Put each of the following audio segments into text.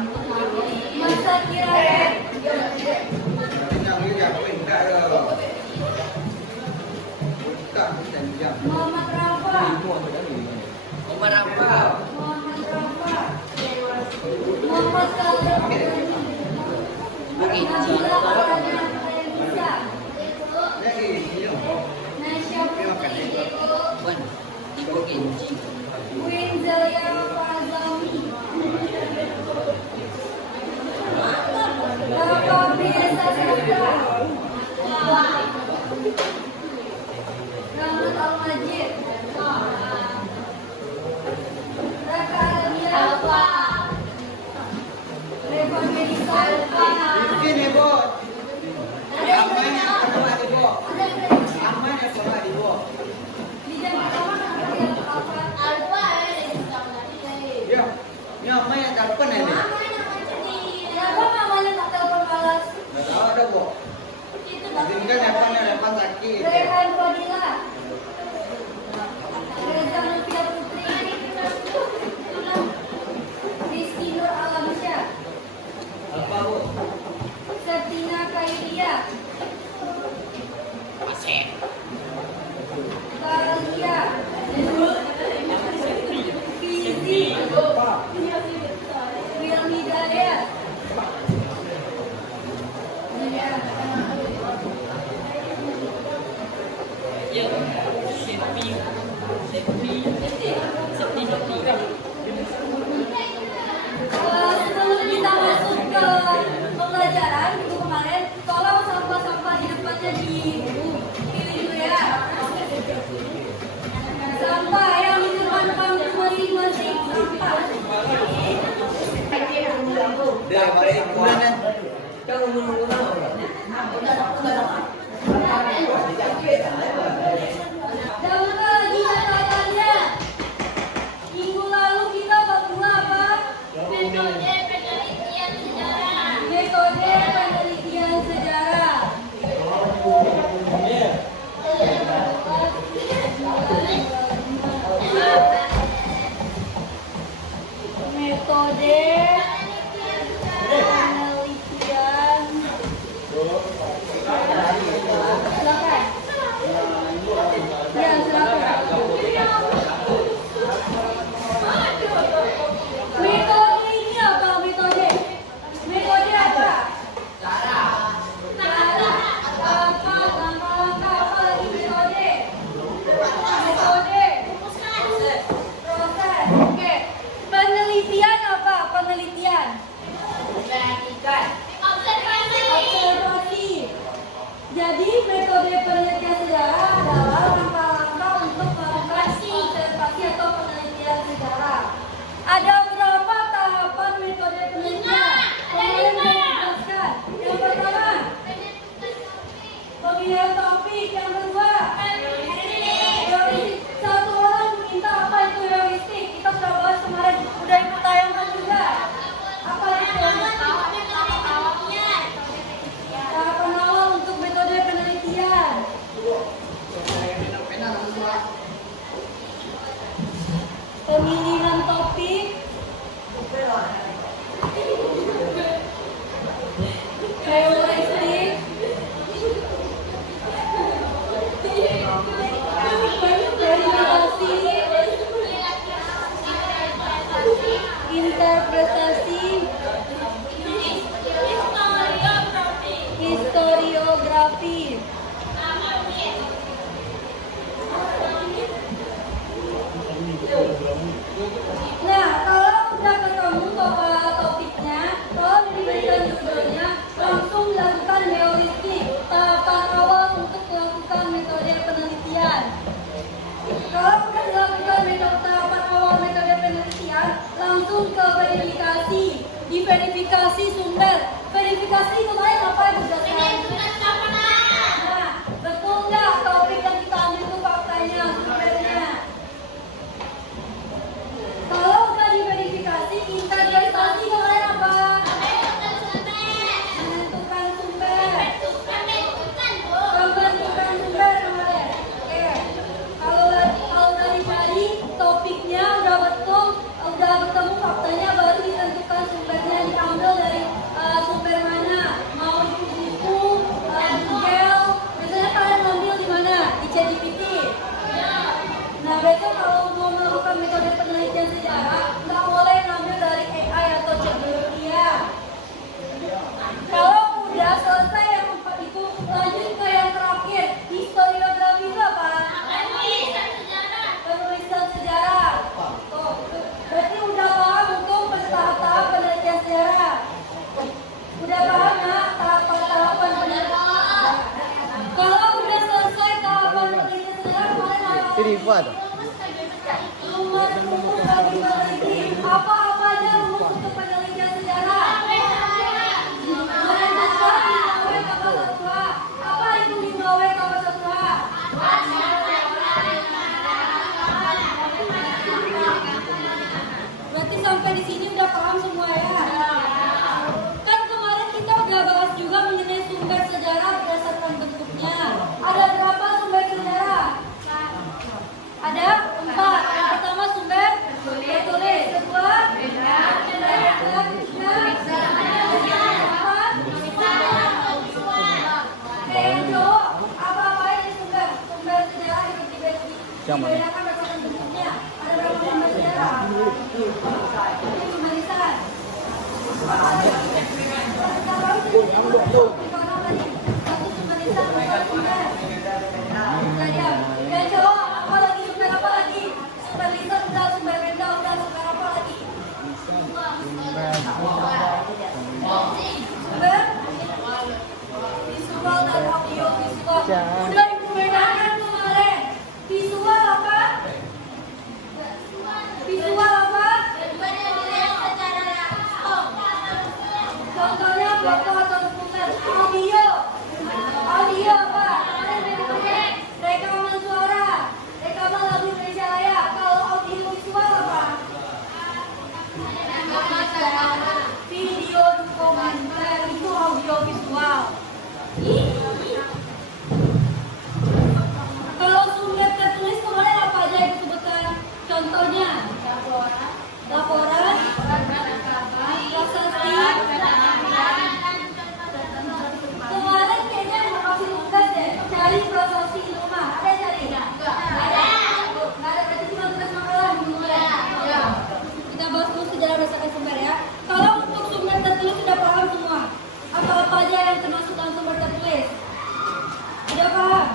Masa kira Muhammad Rafa. Umar apa? Muhammad Rafa. Muhammad Salim. Nabila Faradina Fayanisa. Nasya Putri. Wan, Ibu Kenji. Queen Zelia Fazami. Rafa Biasa Sastra. Rahmat Al-Majid. Raka Alia Alfa. Reva Melisa Alfa. Mungkin ya, Bu. Ada yang Amanya sama di Bu. ada yang Amanya sama di Bu. di jam pertama kan pakai Alfa. Alfa Ya. Ini amanya telepon ya, nih. Kenapa namanya tak telepon balas? Enggak tahu ada, Bu. Ini kan teleponnya sakit. Rehan Fadila. Reza Novia Putri. Rizky Nur Alamsyah. Apa, Bu? Septina Kairia. Asik. Kalia. Fizi. Wilmi Dayat. Ya, Sepi. Sebelum kita masuk ke pembelajaran minggu kemarin, tolong sampah-sampah di depannya dipilih dulu ya. Sampah yang di depan panggung masing-masing. Sampah. Udah, balik bulan kan. Jangan lupa lagi catatannya. Minggu lalu kita bahas apa? Metode penelitian sejarah. Metode penelitian. Silakan. Ya, silakan. Metode ini apa metode? Metode apa? Cara. Apa? Langkah-langkah apa lagi metode? Metode. Proses. Oke. Penelitian apa? Penelitian. Observasi. Jadi metode penelitian sejarah adalah langkah-langkah untuk melakukan observasi atau penelitian sejarah. Ada berapa tahapan metode penelitian? Kemarin saya jelaskan. Yang pertama, pemilihan topik. Yang kedua, heuristik. Satu orang minta apa itu heuristik? Kita sudah bahas kemarin. Udah ikut tayangkan juga. Apa itu heuristik? Tahapan awal untuk metode penelitian. Pemilihan topik. Heuristik. Verifikasi. Interpretasi. Historiografi. Nah, kalau udah ketemu topiknya, kalau diberikan judulnya, langsung lakukan heuristik, tahapan awal untuk melakukan metode penelitian. Kalau udah dilakukan tahapan awal metode penelitian, langsung ke verifikasi. Diverifikasi sumber. Verifikasi kemarin apa yang berdasarkan? Nah, betul nggak topik yang kita ambil itu faktanya, sumbernya? Kalau udah diverifikasi, interpretasi kemarin apa? Menentukan sumber. Pembentukan sumber kemarin. Oke. Kalau udah dicari topiknya udah betul, udah ketemu faktanya, baru ditentukan sumbernya. Satu sumber lisan, sumber sumber. Dan jawab apa lagi? Sumber apa lagi? Sumber lisan udah, sumber benda udah, sumber apa lagi? Sumber visual dan audio visual. Udah ibu bedakan kemarin. Visual apa? Visual apa? Contohnya foto atau dokumen. Audio. Audio apa? Rekaman suara. Rekaman lagu Indonesia Raya. Kalau audio visual apa? Video dokumenter itu audio visual. Kalau sumber tertulis kemarin apa aja yang disebutkan? Contohnya laporan, prasasti. Kemarin kayaknya mau kasih tugas deh, cari prasasti di rumah. Ada cari? Nggak ada. Nggak ada, berarti cuma tugas makalah di rumah ya. Kita bahas dulu sejarah berdasarkan sumber ya. Kalau untuk sumber tertulis sudah paham semua. Apa-apa aja yang termasuk dalam sumber tertulis? Sudah paham?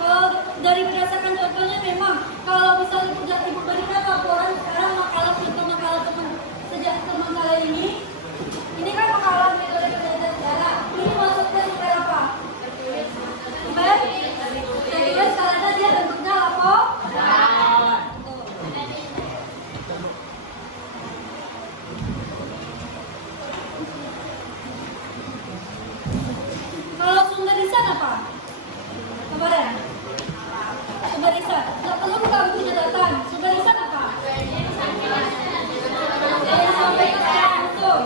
Kalau dari berdasarkan contohnya memang kalau misalnya ibu berikan laporan sekarang makalah contoh makalah teman kalian ini kan makalah metode penelitian sejarah. Ini maksudnya sumber apa? Sumber tertulis karena dia bentuknya laporan. Kalau sumber lisan apa? Kemarin sumber lisan, nggak perlu buka buku catatan. Sumber lisan apa? Yang sampaikan langsung.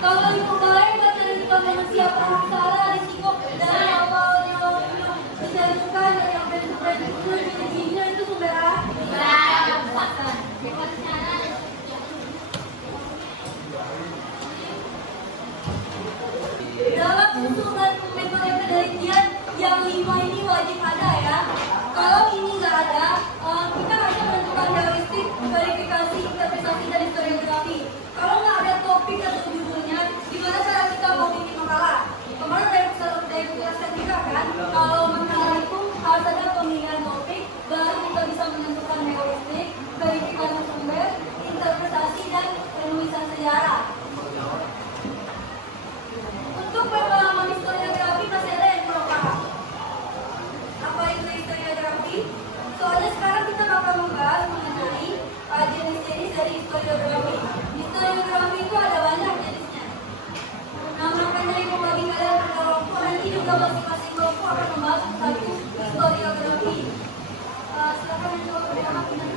Kalau ibu baik bercerita dengan siapa salah risiko dari awalnya ditentukan yang bentuk-bentuknya itu sumber apa? Dalam susunan metode penelitian yang 5 ini wajib ada ya. Kalau ini nggak ada, kita harus menentukan heuristik, verifikasi, interpretasi, dan historiografi. Kalau nggak ada topik atau judulnya, gimana cara kita mau bikin makalah? Kemarin saya jelaskan juga kan, kalau makalah itu harus ada pemilihan topik, baru kita bisa menentukan heuristik, verifikasi sumber, interpretasi, dan penulisan sejarah. Untuk pengalaman historiografi masih ada yang belum paham. Apa itu historiografi? Soalnya sekarang kita bakal membahas mengenai jenis-jenis dari historiografi. Historiografi itu ada banyak jenisnya. Nah makanya ibu bagi kalian berkelompok nanti juga masing-masing kelompok akan membahas satu historiografi. Silakan yang coba berdekat dengan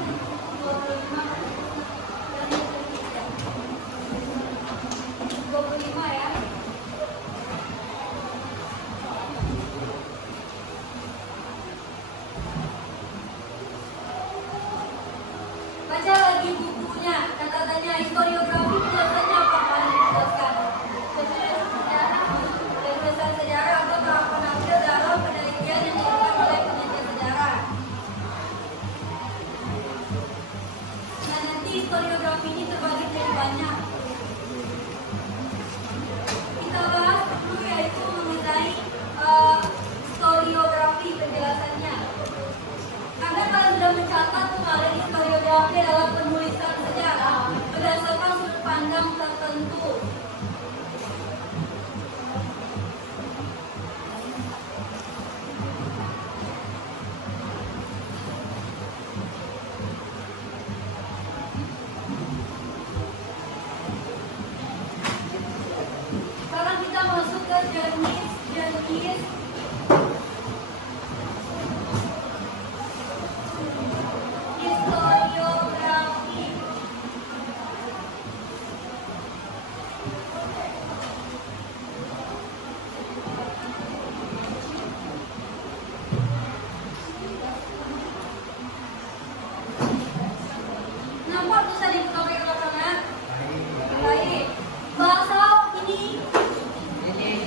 25 ya. Baca lagi bukunya, catatannya historiografi biasanya apa kalian dijelaskan? Penulisan sejarah atau penampil dalam penelitian yang dilakukan oleh penelitian sejarah. Nah nanti historiografi ini terbagi menjadi banyak. Kita bahas dulu yaitu mengenai historiografi penjelasannya. Karena kalian sudah mencatat kemarin historiografi adalah penulisan sejarah berdasarkan sudut pandang tertentu. Sekarang kita masuk ke jenis historiografi. Nampak tuh tadi topik belakangnya? Baik. Bahasa ini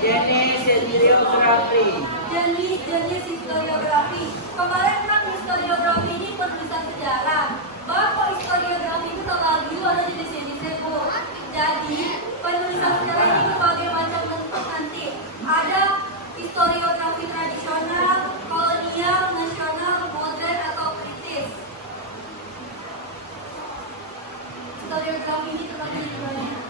jenis historiografi. jenis historiografi. Kemarin kan historiografi ini penulisan sejarah. Bapak historiografi itu telah dulu ada jenis-jenisnya Bu. Jadi penulisan sejarah ini berbagai macam historiografi ini terbagi menjadi banyak.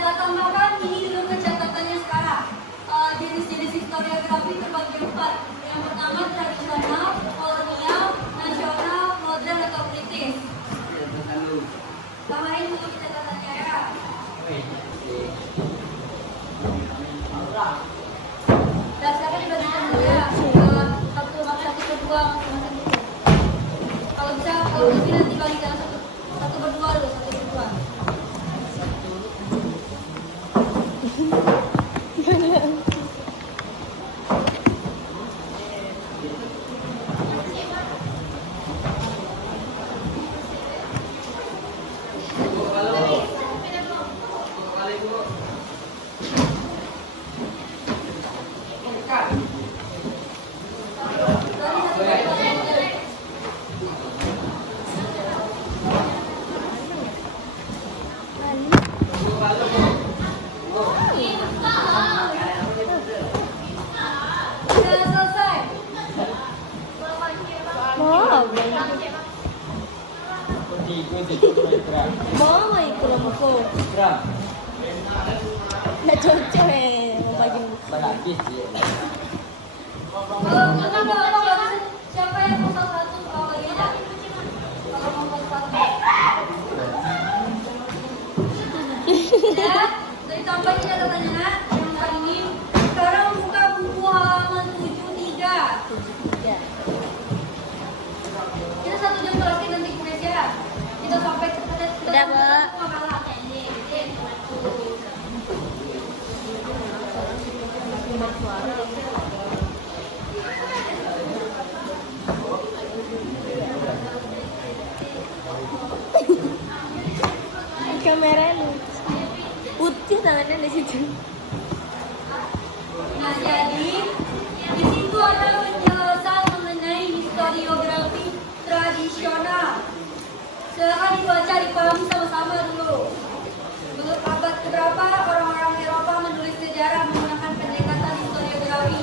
Saya tambahkan ini dulu catatannya sekarang. Jenis-jenis historiografi terbagi empat. Yang pertama tradisional, kolonial, nasional, modern atau kritis. Tambahin dulu catatannya ya. Dan sekarang dibagikan dulu ya. Satu berdua masing-masing. Kalau bisa nanti bagikan satu berdua dulu, satu berdua. Sudah selesai. Mau ikut sama aku? Nggak cocok mau bagi Kalau siapa yang mau satu bagian? Kalau mau satu. Ya, dari tambah catatannya yang kali ini. Sekarang buka buku halaman 73. Kita 1 jam terakhir nanti kuis ya. Kita sampai Udah, Mbak. makalah. kamera lu putih tangannya di situ. Nah, jadi di situ ada penjelasan mengenai historiografi tradisional. Silahkan dibaca, dipahami sama-sama dulu. Menurut abad keberapa orang-orang Eropa menulis sejarah menggunakan pendekatan historiografi?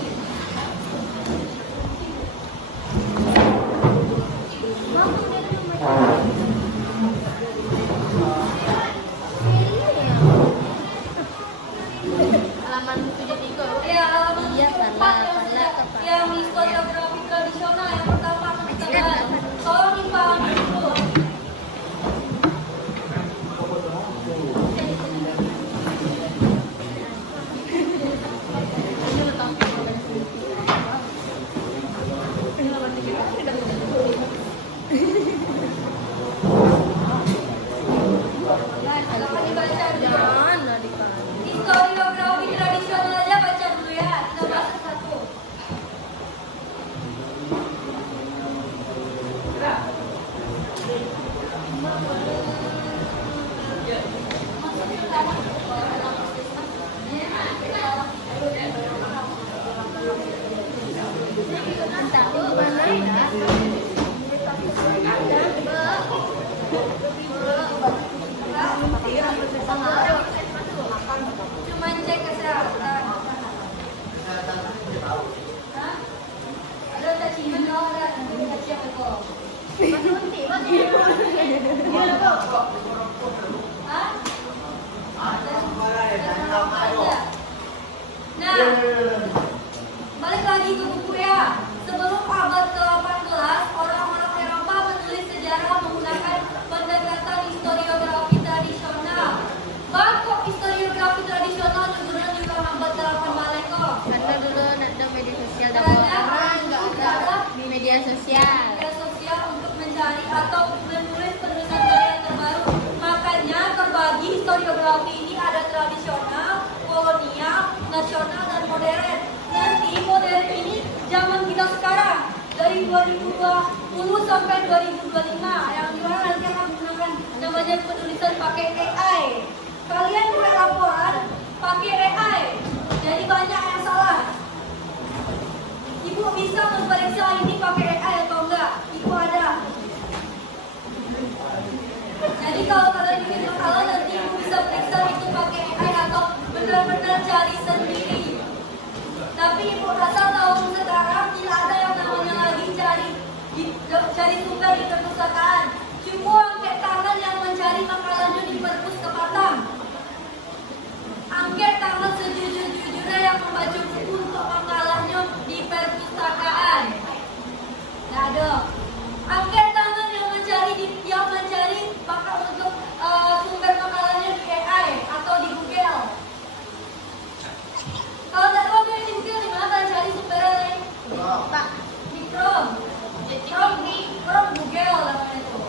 Halaman 73. Ya, halaman Iya, 74 karena yang historiografi tradisional yang pertama akan kita bahas. Tolong dipahami dulu. Nah, silakan dibaca dulu. Mana dipahami? Historiografi tradisional aja baca dulu ya. Kita bahas satu. Tahu mana? Cuman cek kesehatan. Hah? Ada cacingan nggak ada? Nanti kita cek itu. Hah? Ada. Nah, balik lagi ke buku ya. Sebelum abad ke-18, orang-orang Eropa menulis sejarah menggunakan pendekatan historiografi tradisional. Kok historiografi tradisional digunakan juga abad ke-18 kok? Karena dulu nak ada media sosial dan Karena orang nggak ada di media sosial. media sosial untuk mencari atau menulis penulisan karya terbaru. Makanya terbagi historiografi ini ada tradisional, kolonial, nasional, dan modern. Nanti modern ini zaman kita sekarang dari 2020 sampai 2025 yang dimana nanti akan menggunakan nama banyak penulisan pakai AI. Kalian buat laporan pakai AI. Jadi banyak yang salah. Ibu bisa memeriksa ini pakai AI atau enggak? Ibu ada. Jadi kalau kalian bikin makalah nanti ibu bisa periksa itu pakai AI atau benar-benar cari sendiri. Tapi ibu rasa tahun sekarang tidak ada yang namanya lagi cari sumber di perpustakaan. Cuma angkat tangan yang mencari makalahnya di perpustakaan. Angkat tangan sejujur-jujurnya yang membaca buku untuk makalahnya di perpustakaan. Tidak ada. Angkat tangan yang mencari untuk sumber makalahnya di AI atau di Google. Kalau tidak tahu di Google, di mana kalian cari sumbernya? Pak. Di Chrome. Chrome Google namanya itu.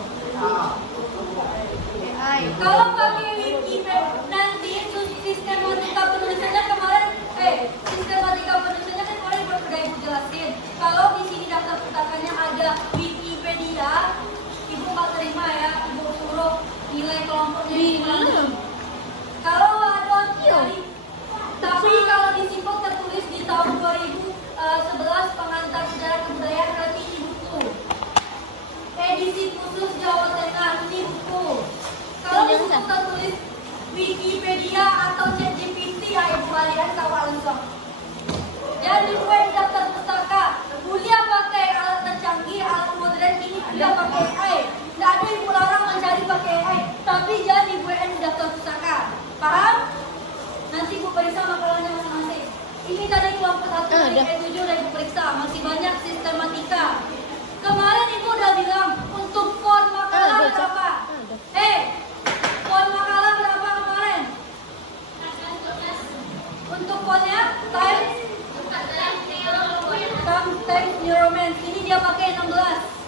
AI. Kalau pakai Wikipedia nanti sistematika penulisannya kemarin, sistematika penulisannya kan kemarin udah ibu jelasin. Kalau di sini daftar pustakanya ada Wikipedia, ibu nggak terima ya, ibu suruh nilai kelompoknya gimana. Kalau ada tapi kalau di situ tertulis di tahun 2011 pengantar sejarah kebudayaan berarti ini buku. Edisi khusus Jawa Tengah ini buku. Kalau di situ tertulis Wikipedia atau ChatGPT ya ibu kalian tahu langsung. Jadi web daftar pustaka, kuliah pakai alat tercanggih, alat modern ini kuliah pakai AI. Tidak ada ibu larang mencari pakai AI, tapi jadi WN daftar pustaka. Paham? Nanti ibu periksa makalahnya masing-masing. Ini tadi kelompok 1 dari E7 udah ibu periksa, masih banyak sistematika. Kemarin ibu udah bilang untuk font makalah berapa? Font makalah berapa kemarin? Untuk fontnya Times New Roman. Ini dia pakai 16.